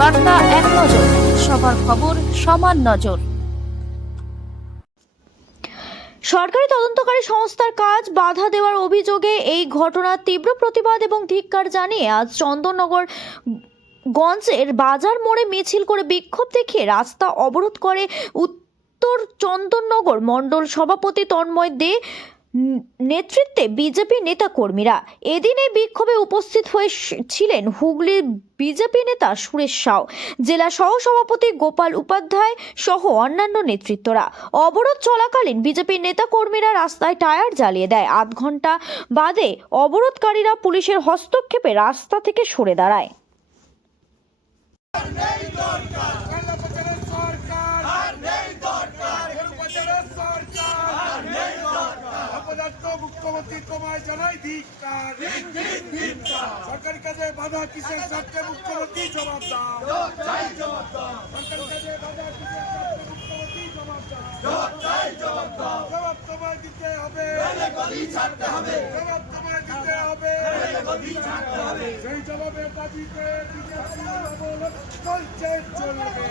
বার্তা এক নজর, সবার খবর সমান নজর। সরকারি তদন্তকারী সংস্থার কাজ বাধা দেওয়ার অভিযোগে এই ঘটনার তীব্র প্রতিবাদ এবং ধিক্কার জানিয়ে আজ চন্দননগর গঞ্জের বাজার মোড়ে মিছিল করে বিক্ষোভ দেখিয়ে রাস্তা অবরোধ করে উত্তর চন্দননগর মণ্ডল সভাপতি তন্ময় দে নেতৃত্বে বিজেপি নেতা কর্মীরা। এদিন এই বিক্ষোভে উপস্থিত হয়েছিলেন হুগলির বিজেপি নেতা সুরেশ সাউ, জেলা সহ সভাপতি গোপাল উপাধ্যায় সহ অন্যান্য নেতৃত্বরা। অবরোধ চলাকালীন বিজেপি নেতা কর্মীরা রাস্তায় টায়ার জ্বালিয়ে দেয়। আধ ঘন্টা বাদে অবরোধকারীরা পুলিশের হস্তক্ষেপে রাস্তা থেকে সরে দাঁড়ায়। মুখ্যমন্ত্রী তোমায় জানাই ধিক্কার। সরকারি কাজে বাধা কিসের স্বার্থে মুখ্যমন্ত্রী জবাব দাও। সরকারি কাজে বাধা কিসের স্বার্থে মুখ্যমন্ত্রী জবাব দাও। জবাব তোমায় দিতে হবে, জবাব তোমায় দিতে হবে। সেই জবাবের দাবিতে বিজেপি আন্দোলন চলছে চলবে।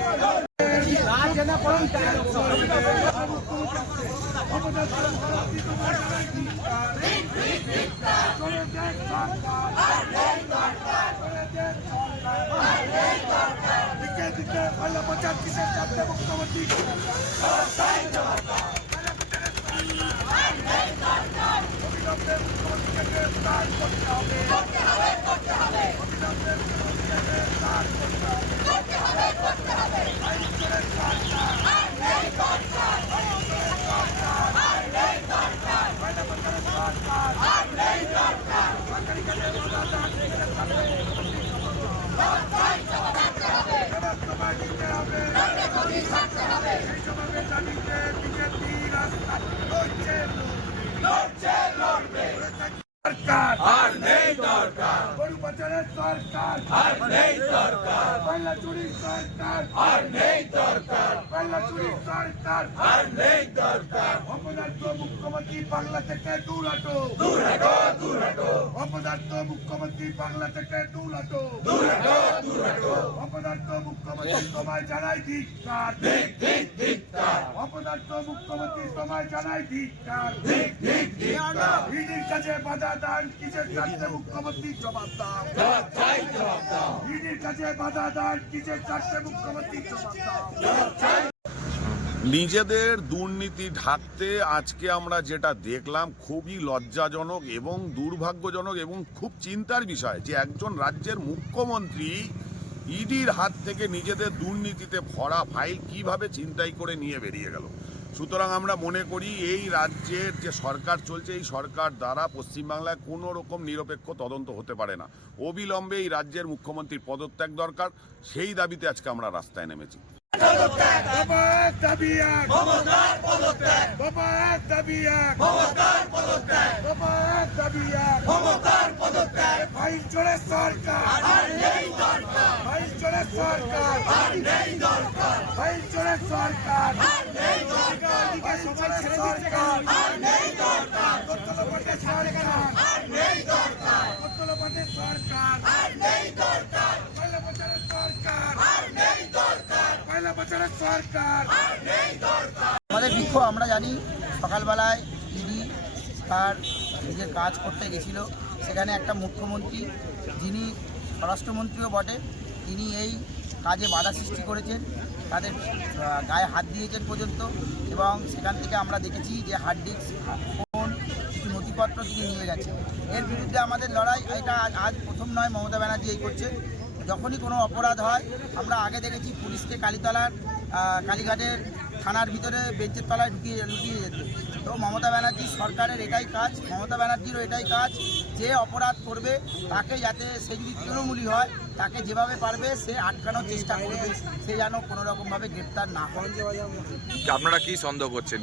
গরু পাচারের সরকার আর নেই দরকার। কয়লা চুরির সরকার আর নেই দরকার। কয়লা চুরির সরকার আর নেই দরকার। অপদার্থ মুখ্যমন্ত্রী বাংলা থেকে দূর হাঁটো, দূর হাঁটো, দূর হাঁটো। অপদার্থ মুখ্যমন্ত্রী বাংলা থেকে দূর হাঁটো, দূর হাঁটো, দূর হাঁটো। অপদার্থ মুখ্যমন্ত্রী তোমায় জানাই ধিক্কার, ধিক্কার। অপদার্থ মুখ্যমন্ত্রী তোমায় জানাই ধিক্কার, ধিক্কার। ইডির কাছে বাধা দান কিসের স্বার্থে মুখ্যমন্ত্রী জবাব দাও। ইডির কাছে বাধা দান কিসের স্বার্থে মুখ্যমন্ত্রী জবাব দাও। নিজেদের দুর্নীতি ঢাকতে আজকে আমরা যেটা দেখলাম খুবই লজ্জাজনক এবং দুর্ভাগ্যজনক এবং খুব চিন্তার বিষয় যে একজন রাজ্যের মুখ্যমন্ত্রী ইডির হাত থেকে নিজেদের দুর্নীতিতে ভরা ফাইল কিভাবে ছিনতাই করে নিয়ে বেরিয়ে গেল। সুতরাং আমরা মনে করি এই রাজ্যের যে সরকার চলছে এই সরকার দ্বারা পশ্চিমবাংলায় কোনো রকম নিরপেক্ষ তদন্ত হতে পারে না। অবিলম্বে এই রাজ্যের মুখ্যমন্ত্রীর পদত্যাগ দরকার, সেই দাবিতে আজকে আমরা রাস্তায় নেমেছি। আমাদের বিক্ষোভ আমরা জানি সকালবেলায় ইডি তার নিজের কাজ করতে গেছিল, সেখানে একটা মুখ্যমন্ত্রী যিনি স্বরাষ্ট্রমন্ত্রীও বটে তিনি এই কাজে বাধা সৃষ্টি করেছেন, তাদের গায়ে হাত দিয়েছেন পর্যন্ত। এবং সেখান থেকে আমরা দেখেছি যে হার্ড ডিস্ক, ফোন, কিছু নথিপত্র তিনি নিয়ে গেছেন। এর বিরুদ্ধে আমাদের লড়াই এটা আজ প্রথম নয়, মমতা ব্যানার্জি এই করছে। যখনই কোনো অপরাধ হয় আমরা আগে দেখেছি পুলিশকে কালীঘাটের থানার ভিতরে বেঞ্চের তলায় লুকিয়ে যেত। তো মমতা ব্যানার্জি সরকারের এটাই কাজ, মমতা ব্যানার্জিরও এটাই কাজ যে অপরাধ করবে তাকে যাতে সে যদি তৃণমূলী হয় তাকে যেভাবে পারবে সে আটকানোর চেষ্টা করবে, সে যেন কোনো রকমভাবে গ্রেপ্তার না হয়। আপনারা কি সন্দেহ করছেন?